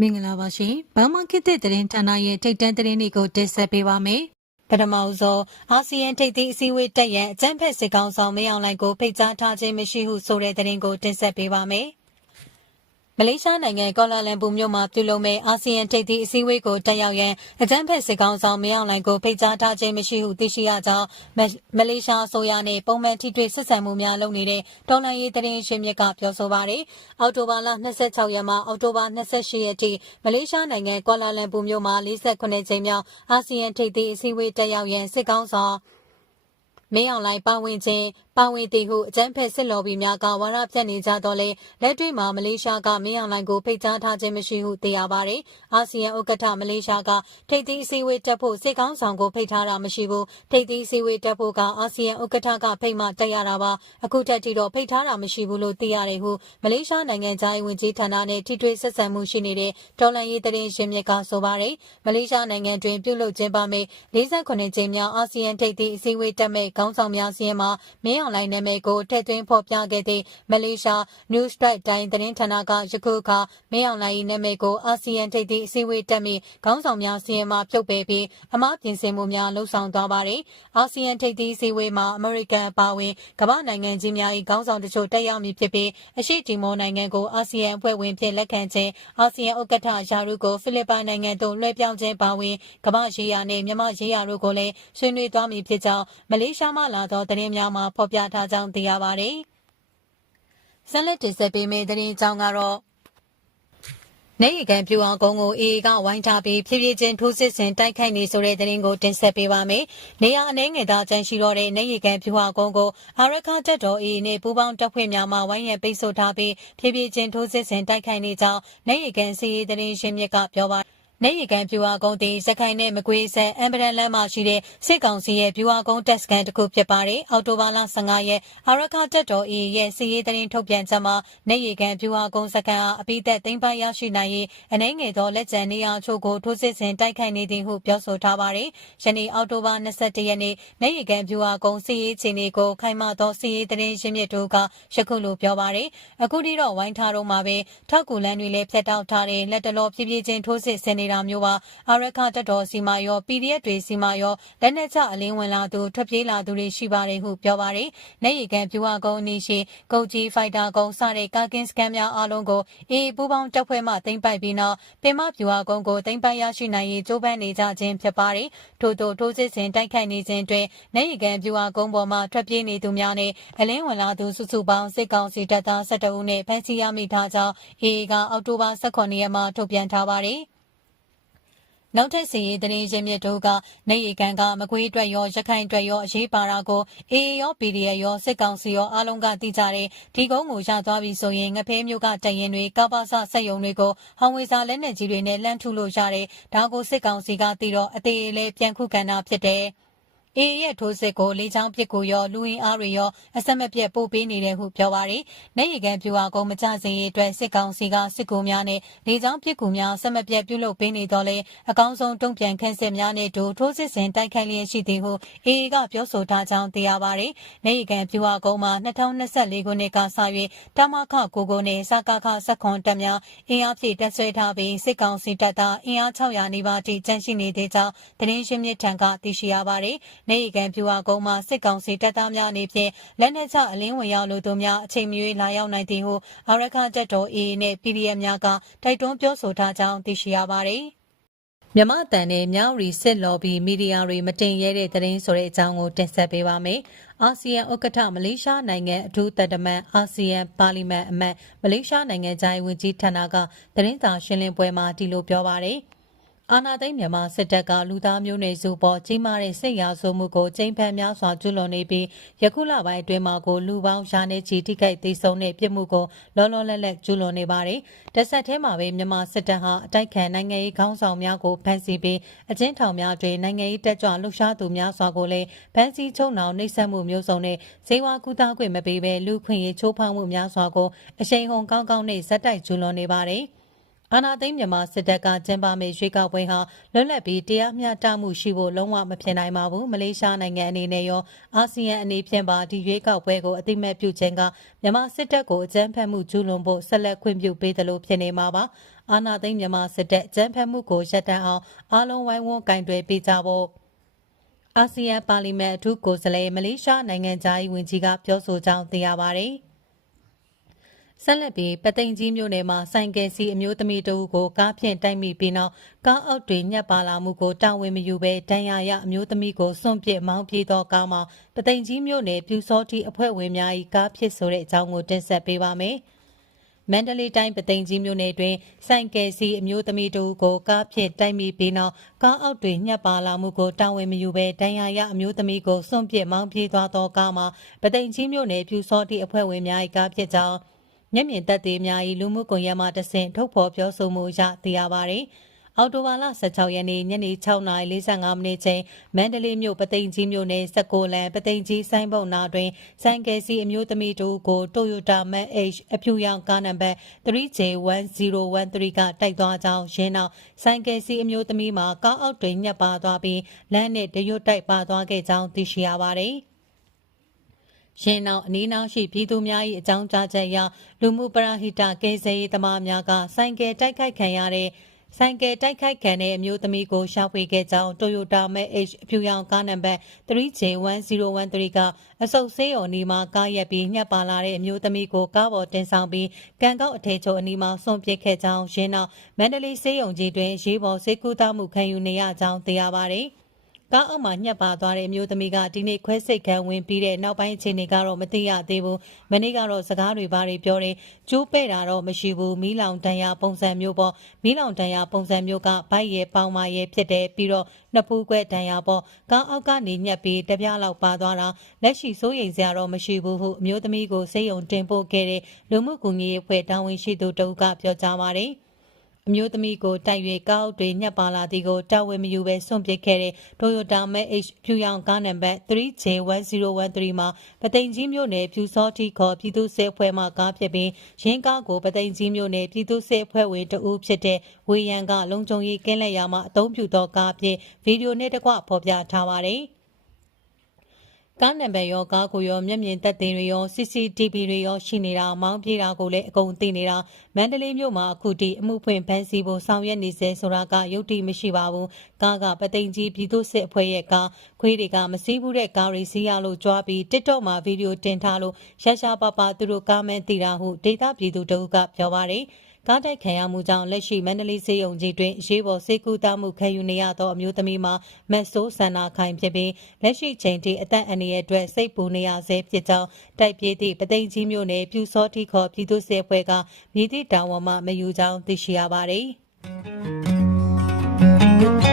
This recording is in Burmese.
မင်္ဂလာပါရှင်။ဘာမှခေတ်သစ်သတင်းဌာနရဲ့ထိတ်တန့်သတင်းတွေကိုတင်ဆက်ပေးပါမယ်။ပထမဆုံးအာဆီယံထိပ်သီးအစည်းအဝေးတက်ရန်အကြံဖက်စစ်ကောင်ဆောင်မင်းအောင်လှိုင်ကိုဖိတ်ကြားထားခြင်းမရှိဟုဆိုတဲ့သတင်းကိုတင်ဆက်ပေးပါမယ်။ မလေးရှားနိုင်ငံကော်လာလမ်ပူမြို့မှာပြုလုပ်မဲ့အာဆီယံထိပ်သီးအစည်းအဝေးကိုတက်ရောက်ရန်အကြံဖက်စစ်ကောင်ဆောင်မင်းအောင်လှိုင်ကိုဖိတ်ကြားထားခြင်းမရှိဟုသိရှိရကြောင်းမလေးရှားအစိုးရနဲ့ပုံမှန်ထိတွေ့ဆက်ဆံမှုများလုပ်နေတဲ့တော်လှန်ရေးသတင်းရှင်မြစ်ကပြောဆိုပါရယ်။အောက်တိုဘာလ26ရက်မှအောက်တိုဘာ28ရက်ထိမလေးရှားနိုင်ငံကော်လာလမ်ပူမြို့မှာ48ကြိမ်မြောက်အာဆီယံထိပ်သီးအစည်းအဝေးတက်ရောက်ရန်စစ်ကောင်ဆောင်မင်းအောင်လှိုင်ပါဝင်ခြင်း ပါဝင်သည်ဟုအကြမ်းဖက်စစ်လော်ဘီများကဝါရပြတ်နေကြတော့လဲလက်တွေ့မှာမလေးရှားကမင်းအောင်လှိုင်ကိုဖိတ်ကြားထားခြင်းမရှိဟုသိရပါတယ်။အာဆီယံဥက္ကဋ္ဌမလေးရှားကထိပ်သီးအစည်းအဝေးတက်ဖို့စစ်ကောင်းဆောင်ကိုဖိတ်ထားတာမရှိဘူး။ထိပ်သီးအစည်းအဝေးတက်ဖို့ကအာဆီယံဥက္ကဋ္ဌကဖိတ်မှတက်ရတာပါ။အခုတက်တီတော့ဖိတ်ထားတာမရှိဘူးလို့သိရတယ်ဟုမလေးရှားနိုင်ငံသားရေးဝန်ကြီးဌာနနဲ့ထိတွေ့ဆက်ဆံမှုရှိနေတဲ့တော်လန်ရေးတရင်ရှင်မြစ်ကဆိုပါတယ်။မလေးရှားနိုင်ငံတွင်ပြုလုပ်ခြင်းပါမေ48ကြိမ်မြောက်အာဆီယံထိပ်သီးအစည်းအဝေးတက်မဲ့ခေါင်းဆောင်များစီးရင်မှာမင်းအောင်လှိုင်နာမည်ကိုထည့်သွင်းဖော်ပြခဲ့သည့်မလေးရှား News Strike တိုင်းသတင်းဌာနကယခုအခါမင်းအောင်လှိုင်၏နာမည်ကိုအာဆီယံထိပ်သီးအစည်းအဝေးတက်မီခေါင်းဆောင်များစီရင်မှပြုတ်ပယ်ပြီးအမှားပြင်ဆင်မှုများလှုံ့ဆော်သွားပါတယ်။အာဆီယံထိပ်သီးအစည်းအဝေးမှာအမေရိကန်အပါအဝင်ကမ္ဘာနိုင်ငံကြီးများ၏ခေါင်းဆောင်တချို့တက်ရောက်မည်ဖြစ်ပြီးအရှိတီမောနိုင်ငံကိုအာဆီယံအဖွဲ့ဝင်ဖြစ်လက်ခံခြင်းအာဆီယံဥက္ကဋ္ဌယာရုကိုဖိလစ်ပိုင်နိုင်ငံသို့လွှဲပြောင်းခြင်းပါဝင်ကမ္ဘာရေးရာနှင့်မြန်မာရေးရာတို့ကိုလည်းဆွေးနွေးသွားမည်ဖြစ်ကြောင်းမလေးရှားမှလာသောသတင်းများမှာဖော်ပြထားကြောင်းသိရပါတယ်။ဆက်လက်တင်ဆက်ပေးမယ့်သတင်းအကြောင်းကတော့နေရီကန်ပြူအောင်ကုန်းကိုအေအေကဝိုင်းထားပြီးဖြည်းဖြည်းချင်းထိုးစစ်ဆင်တိုက်ခိုက်နေဆိုတဲ့သတင်းကိုတင်ဆက်ပေးပါမယ်။နေရအနှဲငယ်သားကျန်ရှိတော့တဲ့နေရီကန်ပြူအောင်ကုန်းကိုအာရခတက်တော်အေအေနဲ့ပူးပေါင်းတပ်ဖွဲ့များမှဝိုင်းရံပိတ်ဆို့ထားပြီးဖြည်းဖြည်းချင်းထိုးစစ်ဆင်တိုက်ခိုက်နေကြောင်းနေရီကန်စီရေးသတင်းရှင်းမြစ်ကပြောပါတယ် နေရီကန်ပြူဟာကုန်းသည်စခိုင်နဲ့မကွေးဆက်အမ်ဘရန်လမ်းမှာရှိတဲ့စစ်ကောင်စီရဲ့ပြူဟာကုန်းတက်စကန်တစ်ခုဖြစ်ပါတယ်။အော်တိုဘာလ15ရက်အာရခတက်တော်အေရဲ့စီရေးသတင်းထုတ်ပြန်ချက်မှာနေရီကန်ပြူဟာကုန်းစကန်အားအပိသက်သိမ်းပိုက်ရရှိနိုင်ရေးအနှဲငယ်သောလက်ကျန်နေရာချို့ကိုထိုးစစ်ဆင်တိုက်ခိုက်နေသည်ဟုပြောဆိုထားပါတယ်။ယနေ့အော်တိုဘာ21ရက်နေ့နေရီကန်ပြူဟာကုန်းစီရေးခြေနေကိုခိုင်မာသောစီရေးသတင်းရှင်းမြစ်တို့ကယခုလိုပြောပါတယ်။အခုထိတော့ဝိုင်းထားတော့မှာပဲထောက်ကူလန်းတွေလည်းဖျက်တောက်ထားတဲ့လက်တလောဖြည်းဖြည်းချင်းထိုးစစ်ဆင်နေနေတာမျိုးပါအာရခတက်တော်စီမာရော PDF တွေစီမာရောလက်နက်ချအလင်းဝင်လာသူထွက်ပြေးလာသူတွေရှိပါတယ်ဟုပြောပါတယ်။နေရီကန်ပြူဟာကုန်းအနီးရှိကုတ်ကြီးဖိုက်တာကုန်းစတဲ့ကာကင်းစကန်များအားလုံးကိုအေးပူပေါင်းတပ်ဖွဲ့မှတင်ပိုက်ပြီးနောက်ပင်မပြူဟာကုန်းကိုတင်ပိုက်ရရှိနိုင်ရေးကြိုးပမ်းနေကြခြင်းဖြစ်ပါတယ်။ထို့သောထိုးစစ်ဆင်တိုက်ခိုက်နေခြင်းတွင်နေရီကန်ပြူဟာကုန်းပေါ်မှထွက်ပြေးနေသူများနဲ့အလင်းဝင်လာသူစုစုပေါင်းစစ်ကောင်စီတပ်သား12ဦးနဲ့ဖမ်းဆီးရမိထားကြောင်းအေးကအောက်တိုဘာ18ရက်မှာထုတ်ပြန်ထားပါတယ်။ နောက်ထပ်စီရေးသတင်းရင်းမြစ်တို့ကနေရီကန်ကမကွေးအတွက်ရောရခိုင်အတွက်ရောအရေးပါတာကိုအေအေရော PDF ရောစစ်ကောင်စီရောအားလုံးကသိကြတဲ့ဒီကုန်းကိုရသွားပြီဆိုရင်ငဖဲမျိုးကတရင်တွေကပ္ပစစက်ယုံတွေကိုဟောင်ဝေစာလက်နက်ကြီးတွေနဲ့လှမ်းထုလို့ရတယ်ဒါကိုစစ်ကောင်စီကသိတော့အသေးလေးပြန်ခုခံတာဖြစ်တယ်။ အေအေရဲ့ထိုးစစ်ကိုလေချောင်းပစ်ကိုရောလူဝင်အားတွေရောအဆက်မပြတ်ပို့ပေးနေတယ်ဟုပြောပါရယ်။နိုင်ရီကန်ပြူဟာကုန်းမကြစေရေးအတွက်စစ်ကောင်စီကစစ်ကူများနဲ့လေချောင်းပစ်ကူများဆက်မပြတ်ပြုလုပ်ပေးနေတော့လေအကောင်းဆုံးတုံ့ပြန်ခန့်စစ်များနဲ့တူထိုးစစ်ဆင်တိုက်ခိုက်လျက်ရှိသည်ဟုအေအေကပြောဆိုထားကြောင်းသိရပါရယ်။နိုင်ရီကန်ပြူဟာကုန်းမှာ2024ခုနှစ်ကစ၍တမခကိုကိုနဲ့စကခစက်ခွန်တပ်များအင်အားဖြည့်တပ်ဆွဲထားပြီးစစ်ကောင်စီတပ်သားအင်အား600နီးပါးထိကျန်းရှိနေသေးကြောင်းသတင်းရှင်းမြစ်ထံကသိရှိရပါရယ်။နေရီကန်ပြူဟာကုန်းမှာစစ်ကောင်စီတပ်သားများအနေဖြင့်လက်နက်ချအလင်းဝင်ရောက်လိုသူများအချိန်မရွေးလာရောက်နိုင်သည်ဟုအာရခတပ်တော် AA နဲ့ PDF များကတိုက်တွန်းပြောဆိုထားကြောင်းသိရှိရပါတယ်။မြမတန်နဲ့မြောက်ရီစစ်လော်ဘီမီဒီယာတွေမတင်ရဲတဲ့သတင်းဆိုတဲ့အကြောင်းကိုတင်ဆက်ပေးပါမယ်။အာဆီယံဥက္ကဋ္ဌမလေးရှားနိုင်ငံအထူးတပ်တမန်အာဆီယံပါလီမန်အမတ်မလေးရှားနိုင်ငံသားဝန်ကြီးဌာနကသတင်းစာရှင်းလင်းပွဲမှာဒီလိုပြောပါရယ်။ အာနာသိန်းမြန်မာစစ်တပ်ကလူသားမျိုးနွယ်စုပေါ်ကြီးမားတဲ့စစ်ရာဇဝမှုကိုချိန်ဖန်များစွာကျူးလွန်နေပြီးယခုလပိုင်းအတွင်းမှာကိုလူပေါင်းရာနဲ့ချီထိခိုက်သိဆုံးတဲ့ပြစ်မှုကိုလောလောလတ်လတ်ကျူးလွန်နေပါတယ်။တဆက်ထဲမှာပဲမြန်မာစစ်တပ်ဟာအတိုက်ခံနိုင်ငံရေးခေါင်းဆောင်များကိုဖမ်းဆီးပြီးအကျဉ်းထောင်များတွင်နိုင်ငံရေးတက်ကြွလှုပ်ရှားသူများစွာကိုလည်းဖမ်းဆီးချုပ်နှောင်နှိပ်စက်မှုမျိုးစုံနဲ့ဇေဝကူတာခွင့်မပေးဘဲလူခွင့်ရေးချိုးဖောက်မှုများစွာကိုအရှိန်ဟုန်ကောင်းကောင်းနဲ့ဇက်တိုက်ကျူးလွန်နေပါတယ်။ အာနာသိန်းမြန်မာစစ်တပ်ကကျင်းပမယ့်ရွေးကောက်ပွဲဟာလွတ်လပ်ပြီးတရားမျှတမှုရှိဖို့လုံးဝမဖြစ်နိုင်ပါဘူးမလေးရှားနိုင်ငံအနေနဲ့ရောအာဆီယံအနေဖြင့်ပါဒီရွေးကောက်ပွဲကိုအတိမတ်ပြုခြင်းကမြန်မာစစ်တပ်ကိုအကြမ်းဖက်မှုကျူးလွန်ဖို့ဆက်လက်ခွင့်ပြုပေးသလိုဖြစ်နေမှာပါအာနာသိန်းမြန်မာစစ်တပ်အကြမ်းဖက်မှုကိုရပ်တန့်အောင်အားလုံးဝိုင်းဝန်းကင်တွယ်ပေးကြဖို့အာဆီယံပါလီမန်အထူးကိုယ်စားလှယ်မလေးရှားနိုင်ငံသားရေးဝန်ကြီးကပြောဆိုကြောင်းသိရပါတယ်။ ဆက်လက်ပြီးပသိမ်ကြီးမြို့နယ်မှာဆိုင်ကယ်စီအမျိုးသမီးတဦးကိုကားဖြင့်တိုက်မိပြီးနောက်ကားအောက်တွင်ညှက်ပါလာမှုကိုတာဝန်မယူဘဲတန်ရာရအမျိုးသမီးကိုစွန့်ပစ်မောင်းပြေးသောကားမှာပသိမ်ကြီးမြို့နယ်ပြူစောတိအဖွဲ့ဝင်များ၏ကားဖြစ်ဆိုတဲ့အကြောင်းကိုတင်ဆက်ပေးပါမယ်။မန္တလေးတိုင်းပသိမ်ကြီးမြို့နယ်တွင်ဆိုင်ကယ်စီအမျိုးသမီးတို့ကိုကားဖြင့်တိုက်မိပြီးနောက်ကားအောက်တွင်ညှက်ပါလာမှုကိုတာဝန်မယူဘဲဒဏ်ရာရအမျိုးသမီးကိုစွန့်ပစ်မောင်းပြေးသွားသောကားမှာပသိမ်ကြီးမြို့နယ်ပြူစောတိအဖွဲ့ဝင်များ၏ကားဖြစ်ကြောင်း မျက်မြင်သက်သေများ၏လူမှုကွန်ရက်မှတဆင့်ထုတ်ဖော်ပြောဆိုမှုရသိရပါသည်။အော်တိုဘာလ16ရက်နေ့ညနေ6:45မိနစ်ချိန်မန္တလေးမြို့ပသိမ်ကြီးမြို့နယ်စက်ကိုလန်ပသိမ်ကြီးဆိုင်းဘုံနာတွင်ဆိုင်ကယ်စီအမျိုးသမီးတို့ကို Toyota Mac H အဖြူရောင်ကားနံပါတ် 3J1013 ကတိုက်သွားကြောင်းရင်းနောက်ဆိုင်ကယ်စီအမျိုးသမီးမှာကားအောက်တွင်ညှက်ပါသွားပြီးလမ်းနှင့်တရွတ်တိုက်ပါသွားခဲ့ကြောင်းသိရှိရပါသည်။ ရင်နောက်အနီးနောက်ရှိပြည်သူများ၏အကြောင်းကြားချက်အရလူမှုပရဟိတကယ်ဆယ်ရေးသမားများကဆိုင်ကယ်တိုက်ခိုက်ခံရတဲ့ဆိုင်ကယ်တိုက်ခိုက်ခံတဲ့အမျိုးသမီးကိုရှာဖွေခဲ့ကြောင်း Toyota Mac H အဖြူရောင်ကားနံပါတ် 3J1013 ကအစုပ်ဆေးရုံနီမှာကားရက်ပြီးညှပ်ပါလာတဲ့အမျိုးသမီးကိုကားပေါ်တင်ဆောင်ပြီးကံကောက်အထည်ချုပ်အနီးမှာဆွန့်ပစ်ခဲ့ကြောင်းရင်းနောက်မန္တလေးဆေးရုံကြီးတွင်ရေးပေါ်ဆေးကုသမှုခံယူနေရကြောင်းသိရပါသည်။ ကားအောက်မှာညှက်ပါသွားတဲ့အမျိုးသမီးကဒီနေ့ခွဲစိတ်ခံဝင်ပြီးတဲ့နောက်ပိုင်းအခြေအနေကတော့မသိရသေးဘူး။မနေ့ကတော့စကားတွေဘာတွေပြောတယ်။ကျိုးပဲ့တာတော့မရှိဘူး။မီးလောင်တန်ရာပုံစံမျိုးပေါ့။မီးလောင်တန်ရာပုံစံမျိုးကဘိုက်ရဲ့ပေါင်မရဲ့ဖြစ်တယ်ပြီးတော့နှစ်ဖူးခွဲတန်ရာပေါ့။ကားအောက်ကနေညှက်ပြီးတပြားလောက်ပါသွားတာလက်ရှိစိုးရိမ်စရာတော့မရှိဘူးဟုအမျိုးသမီးကိုစိတ်ယုံတင်ပို့ခဲ့တဲ့လူမှုကူညီရေးအဖွဲ့တာဝန်ရှိသူတဦးကပြောကြားပါတယ်။ အမျိုးသမီးကိုတိုက်၍ကားအုပ်တွေညှက်ပါလာသည်ကိုတာဝန်မယူဘဲစွန့်ပစ်ခဲ့တဲ့ Toyota Mac H ဖြူရောင်ကားနံပါတ် 3J1013 မှာပသိမ်ကြီးမြို့နယ်ဖြူစောတိခေါ်ပြည်သူ့စစ်အဖွဲ့မှကားဖြစ်ပြီးရင်းကားကိုပသိမ်ကြီးမြို့နယ်ပြည်သူ့စစ်အဖွဲ့ဝင်တဦးဖြစ်တဲ့ဝေယံကလုံခြုံရေးကင်းလက်ရာမှအုံပြုသောကားဖြင့်ဗီဒီယိုနဲ့တကွဖော်ပြထားပါတယ်။ ကားနံပါတ်ရောကားကိုရောမျက်မြင်သက်သေတွေရော CCTV တွေရောရှိနေတာမောင်းပြေးတာကိုလည်းအကုန်သိနေတာမန္တလေးမြို့မှာအခုထိအမှုဖွင့်ဖမ်းဆီးဖို့ဆောင်ရွက်နေစေဆိုတာကယုတ်တိမရှိပါဘူးကားကပသိမ်ကြီးပြည်သူ့စစ်အဖွဲ့ရဲ့ကားခွေးတွေကမစည်းဘူးတဲ့ကားတွေစီးရလို့ကြွားပြီး TikTok မှာဗီဒီယိုတင်ထားလို့ရရှာပပသူတို့ကားမန်းတီတာဟုဒေတာပြည်သူတို့ကပြောပါတယ် ကားတိုက်ခံရမှုကြောင့်လက်ရှိမန္တလေးစေယုံကြီးတွင်ရေးပေါ်စေကူတာမှုခံယူနေရသောအမျိုးသမီးမှာမက်ဆိုးဆန္နာခိုင်ဖြစ်ပြီးလက်ရှိချိန်ထိအသက်အန္တရာယ်အတွက်စိတ်ပူနေရဆဲဖြစ်ကြောင်းတိုက်ပြေးသည့်ပသိမ်ကြီးမြို့နယ်ပြူစောတိခေါ်ပြည်သူ့စစ်အဖွဲ့ကမြည်သည့်တာဝန်မှမယူကြောင်းသိရှိရပါသည်။